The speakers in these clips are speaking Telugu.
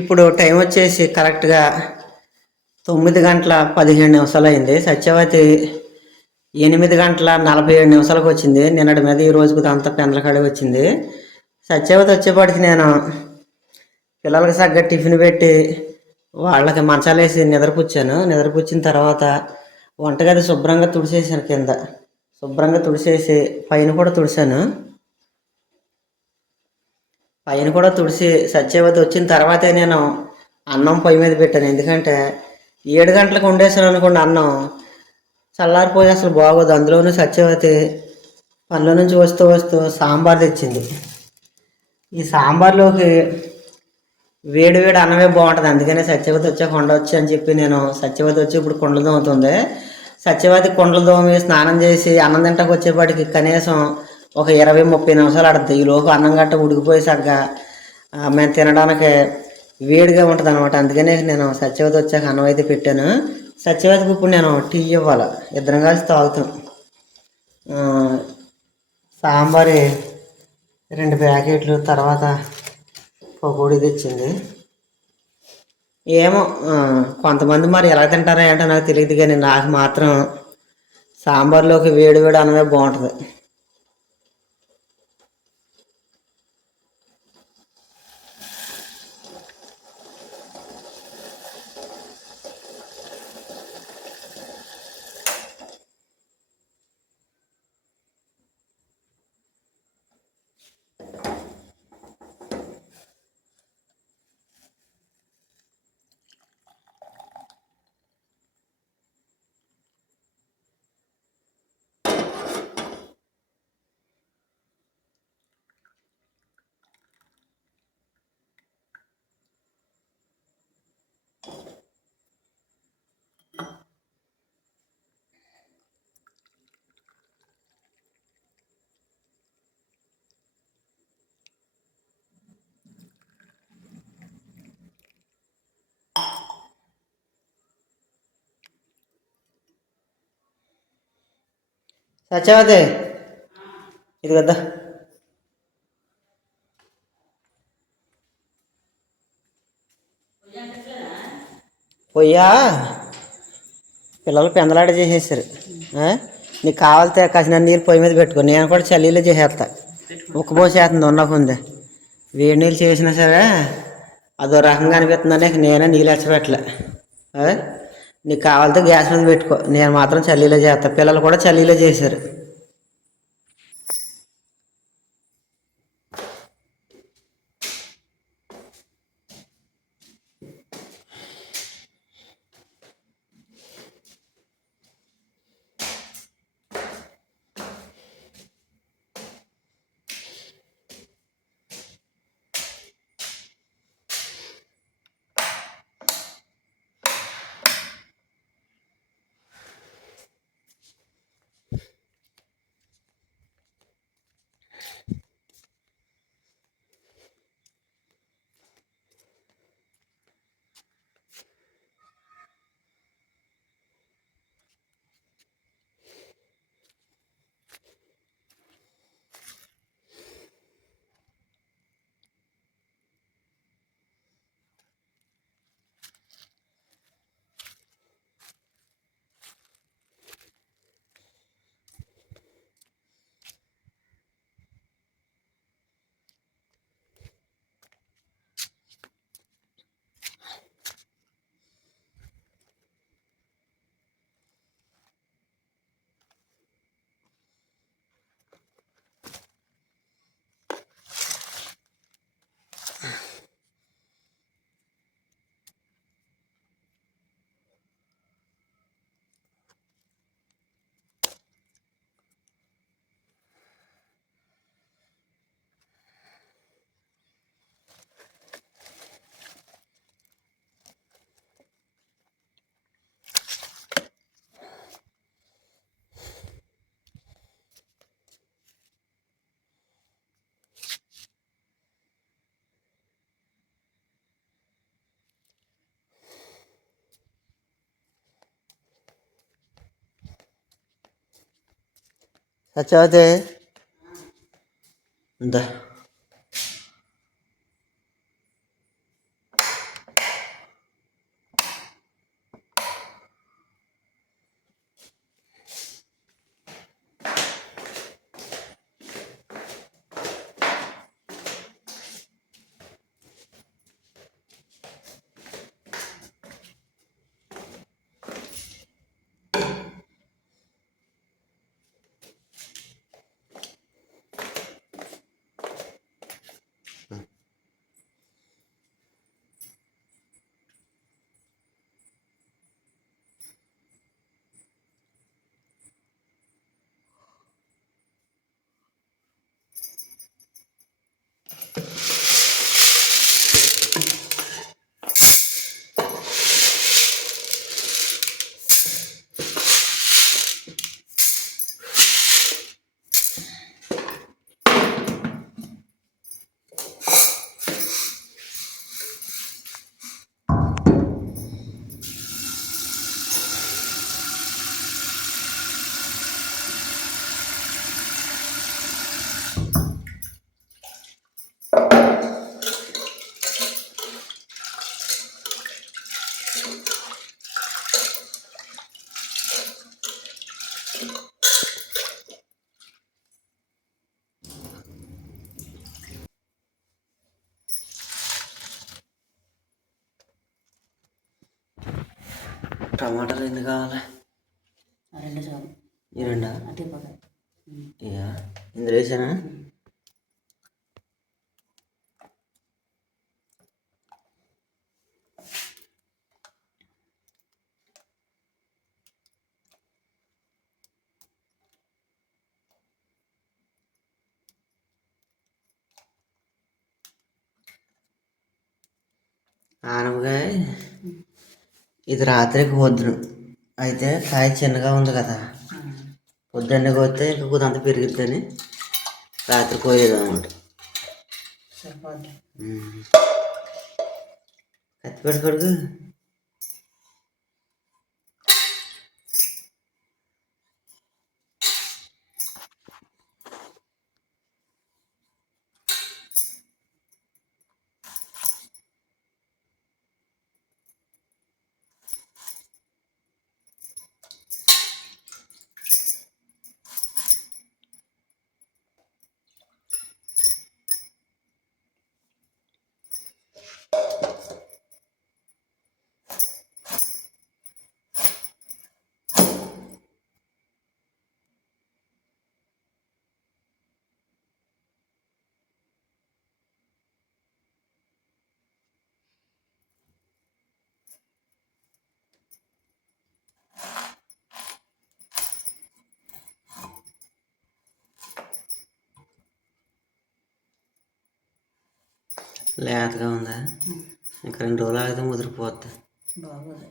ఇప్పుడు టైం వచ్చేసి కరెక్ట్గా 9 గంటల 15 నిమిషాలు అయింది. సత్యవతి 8 గంటల 47 నిమిషాలకు వచ్చింది. నిన్నటి మీద ఈ రోజుకి అంతా పెందలకాడే వచ్చింది. సత్యవతి వచ్చేపాటికి నేను పిల్లలకి సరిగ్గా టిఫిన్ పెట్టి వాళ్ళకి మంచాలేసి నిద్రపుచ్చాను. నిద్రపుచ్చిన తర్వాత వంటగది శుభ్రంగా తుడిసేసాను. కింద శుభ్రంగా తుడిసేసి పైన కూడా తుడిసాను. పైన కూడా తుడిసి సత్యవతి వచ్చిన తర్వాతే నేను అన్నం పొయ్యి మీద పెట్టాను. ఎందుకంటే 7 గంటలకు వండేసాను అనుకోండి, అన్నం చల్లారిపోయి అసలు బాగోదు. అందులోనూ సత్యవతి పనిలో నుంచి వస్తూ వస్తూ సాంబార్ తెచ్చింది. ఈ సాంబార్లోకి వేడి వేడి అన్నమే బాగుంటుంది. అందుకనే సత్యవతి వచ్చే కొండ వచ్చి అని చెప్పి నేను సత్యవతి వచ్చి ఇప్పుడు కుండలు దోముతుంది. సత్యవతి కుండలు దోమి స్నానం చేసి అన్నం తింటాకు వచ్చేపాటికి కనీసం ఒక 20-30 నిమిషాలు ఆడుతుంది. ఈలోపు అన్నం గట్ట ఉడికిపోయి సగ్గా మేము తినడానికి వేడిగా ఉంటుంది అనమాట. అందుకనే నేను సత్యవతి వచ్చాక అన్నం అయితే పెట్టాను. సత్యవతికి ఇప్పుడు నేను టీ ఇవ్వాలి, ఇద్దరం కలిసి తాగుతాం. సాంబార్ 2 ప్యాకెట్లు, తర్వాత పకోడీ తెచ్చింది. ఏమో కొంతమంది మరి ఎలా తింటారా ఏంటో నాకు తెలియదు, కానీ నాకు మాత్రం సాంబార్లోకి వేడి వేడి అన్నమే బాగుంటుంది. సత్యవతి ఇది కదా పొయ్యా పిల్లలు పెందలాడ చేసేసారు. నీకు కావాలితే కాసిన నీళ్ళు పొయ్యి మీద పెట్టుకో, నేను కూడా చల్లీలో చేసేస్తా. ఉక్కపోసేస్తుంది ఉండకుంది. వేడి నీళ్ళు చేసినా సరే అదో రకంగా అనిపిస్తుందని నేనే నీళ్ళు ఎచ్చపెట్టలే. నీకు కావాలితే గ్యాస్ మీద పెట్టుకో, నేను మాత్రం చల్లీలో చేస్తా. పిల్లలు కూడా చల్లీలో చేశారు. సత్యవతి ఇందా టమాటాలు ఎన్ని కావాలి? 2 చాలు. ఈ రెండా? అటే పక్క ఇక ఇందులో వేసానా? ఆనపకాయ ఇది రాత్రికి వద్దును అయితే కాయ చిన్నగా ఉంది కదా, పొద్దున్నే కోస్తే ఇంకా కొద్దింత పెరుగుతుందని రాత్రి కోయేది అనమాట. కత్తి పెట్టుకోడు. లేతగా ఉందా? ఇంకా 2 రోజులు ఆగితే ముదిరిపోద్ది. బాగోదు.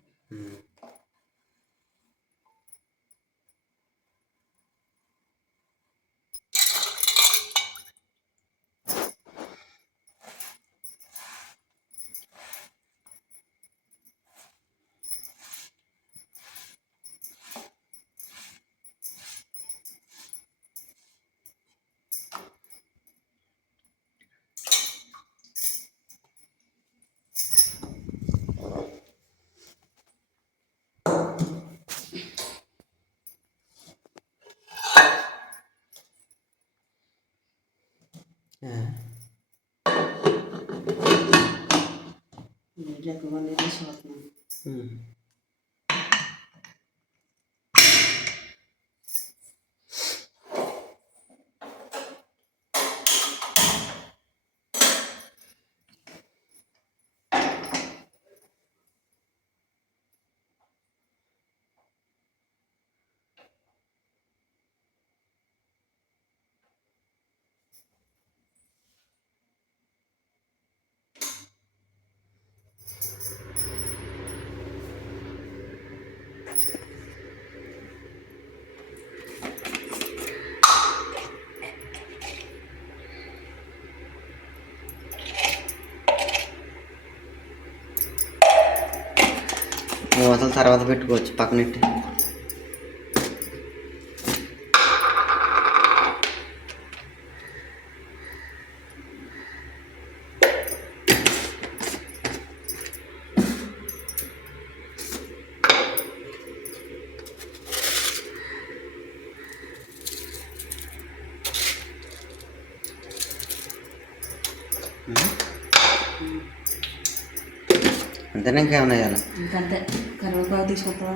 నీళ్ళు ఎక్కువ చూస్తున్నాను. మూతల తర్వాత పెట్టుకోవచ్చు పక్కనెట్టి. అంతేనా? ఇంకేమన్నా వేయాలి? ఇంకంతే. కరివేపాకు తీసుకుంటావా?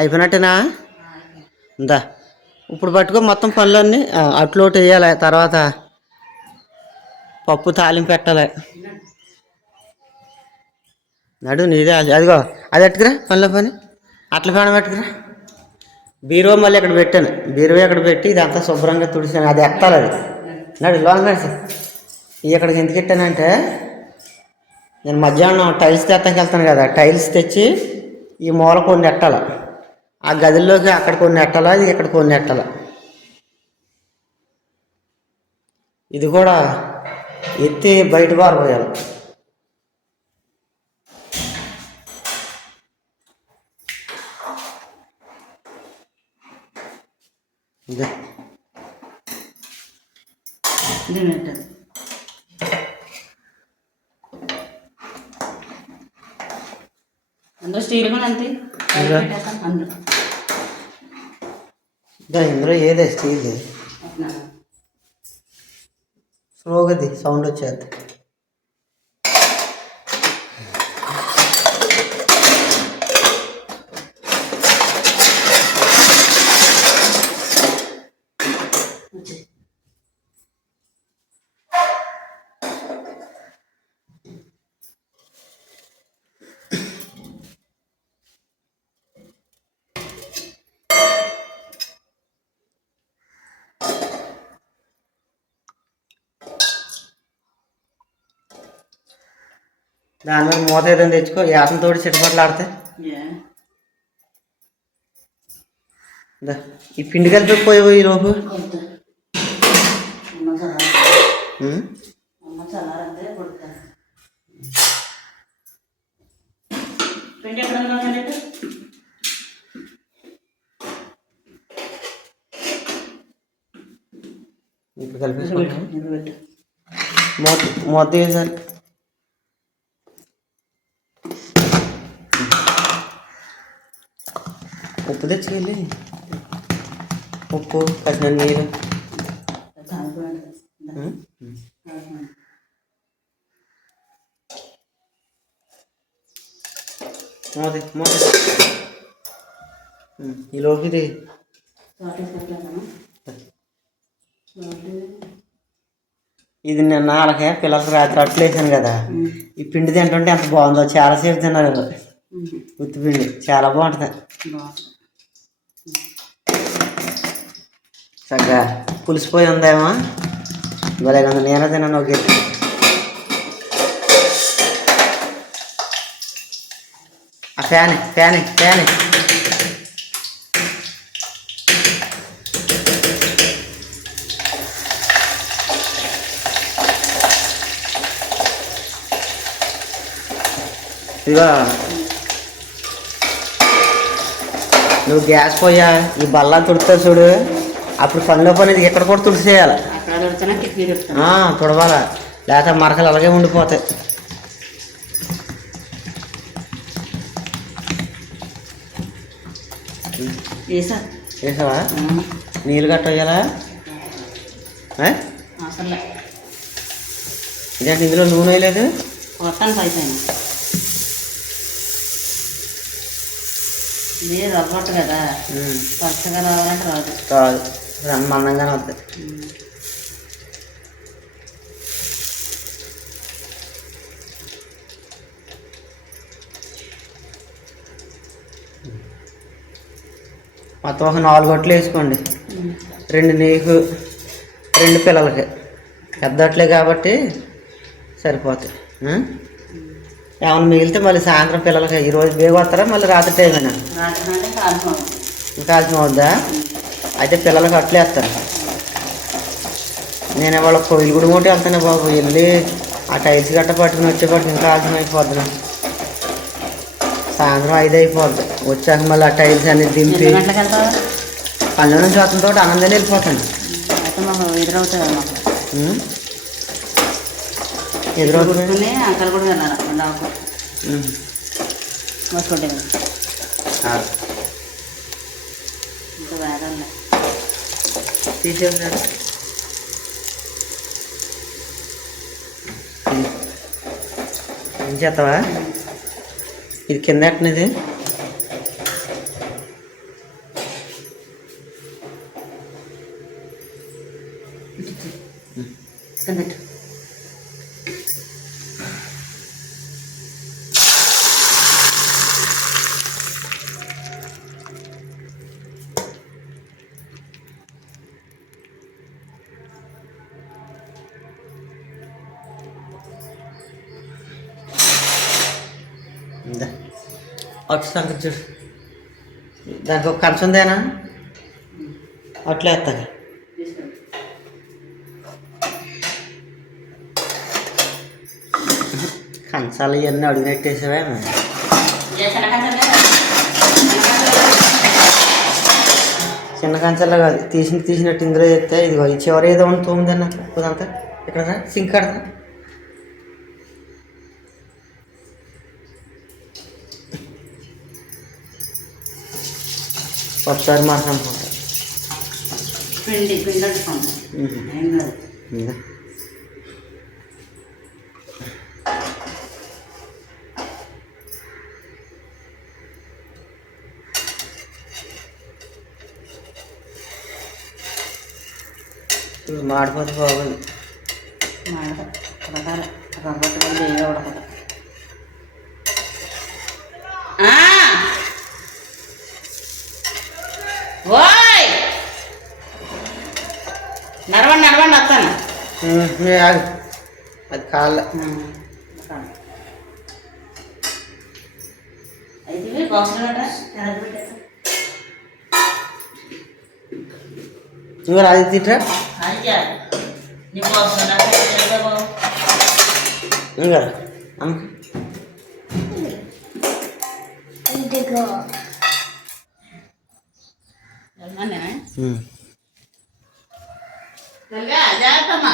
అయిపోయినట్టేనా? ఇందా ఇప్పుడు పట్టుకో మొత్తం పనులన్నీ. అట్లోటి వేయాలి, తర్వాత పప్పు తాలింపు పెట్టాలి. నడు నీదే. అదిగో అది ఎట్టుకురా పనిలో పని. అట్ల పని పెట్టుకురా. బీరువా మళ్ళీ ఇక్కడ పెట్టాను. బీరువా ఇక్కడ పెట్టి ఇదంతా శుభ్రంగా తుడిచాను. అది ఎత్తాలి. అది నడు లాంగ్ నడిచి. ఇక్కడికి ఎందుకు పెట్టానంటే నేను మధ్యాహ్నం టైల్స్ తెత్తకి వెళ్తాను కదా, టైల్స్ తెచ్చి ఈ మూల కొన్ని ఎట్టాలి, ఆ గదిలోకి అక్కడ కొన్ని ఎట్టాలి, ఇది ఇక్కడ కొన్ని ఎట్టాలి. ఇది కూడా ఎత్తి బయట పారిపోయాలి. ఇదే ఇది పెట్టదు. అందులో స్టీల్ కూడా అంతే అందులో ఇందులో ఏదే స్టీల్ స్లోగది సౌండ్ వచ్చేది. దాని మీద మూత ఏదైనా తెచ్చుకో, యాసం తోడి చిటపట్లు ఆడితే. ఈ పిండి కలిపి పోయి ఈ లోపు ఇప్పుడు కలిపేసుకో. మూత వేసాలి. ఉప్పు తెచ్చుకెళ్ళి, ఉప్పు కసిన నీరు. మూత మూత ఈ లోపు ఇది ఇది నిన్న అలాగే పిల్లలకి రాత్రి అట్లు వేసాను కదా. ఈ పిండి తింటుంటే ఎంత బాగుందో, చాలాసేపు తిన్నారు. ఉత్తి పిండి చాలా బాగుంటుంది. చక్కగా పులిసిపోయి ఉందేమో, భలే కదా. నేనే తిన్నాను ఒక ఎత్తు. ఆ ఫ్యాన్ ఫ్యాన్ ఫ్యాన్ ఇదిగో నువ్వు గ్యాస్ పోయా ఈ బల్లా తుడుతా చూడు, అప్పుడు పనిలో పని ఎక్కడ కూడా తుడిసేయాలి, తుడవాలా, లేకపోతే మరకలు అలాగే ఉండిపోతాయి. వేసావా? నీళ్ళు గట్ట వేయాలా? ఇదేంటి ఇందులో నూనె వేయలేదు? ఇది రవ్వట్టు కదా, పచ్చగా రావాలంటే రాదు. రాదు, మందంగానే వస్తుంది. మొత్తం ఒక 4 గొట్లు వేసుకోండి. 2 నీకు 2 పిల్లలకి, పెద్ద అట్లే కాబట్టి సరిపోతాయి. ఏమైనా మిగిలితే మళ్ళీ సాయంత్రం పిల్లలకి ఈరోజు బేగ వస్తారా, మళ్ళీ రాత్రి టైమేనా? కాల్చిన అవుద్దా? అయితే పిల్లలకి అట్లే వేస్తాను. నేను వాళ్ళ పొయ్యిలు కూడా మూటి వెళ్తాను బాబు. వెళ్ళి ఆ టైల్స్ గట్ట పట్టుకుని వచ్చేపాటికి ఇంకా ఆలస్యం అయిపోద్ది. సాయంత్రం 5 అయిపోద్ది. వచ్చాక మళ్ళీ ఆ టైల్స్ అన్ని దింపి పనుల నుంచి వస్తుంతో ఆనందం వెళ్ళిపోతాను. ఎదురవుతుంది అక్కడ కూడా వెళ్ళాలి. ఇంకా వేదాలే తీసేసాడు. ఏం చేస్తావా? ఇది కింద ఎట్టనిది అటు సంగతి చూడు. దానికి ఒక కంచం ఉందేనా? అట్లా వేస్తాను. కంచాలు ఇవన్నీ అడిగినట్టేసావా చిన్న కంచాలు కాదు తీసినట్టు ఇందులో చెప్తే ఇదిగో ఈ చివరి ఏదో ఉంది తోమిందన్న ఇదంతా ఇక్కడ సింక్ కడతా ఒకసారి మాట అనుకుంటా పిండి అట్టుకుంటాం ఏం కాదు మాడిపోతే బాగుంది ఉడకాలి రవ్వట్టు కూడా బేగా ఉడకదు ఓయ్ నడవండి వస్తాను అది కాళ్ళ అయితే బాక్స్ పెట్టేస్తా నువ్వు రాజు తిట్రా ఇంకా అమ్మకి జాగ్రత్తమ్మా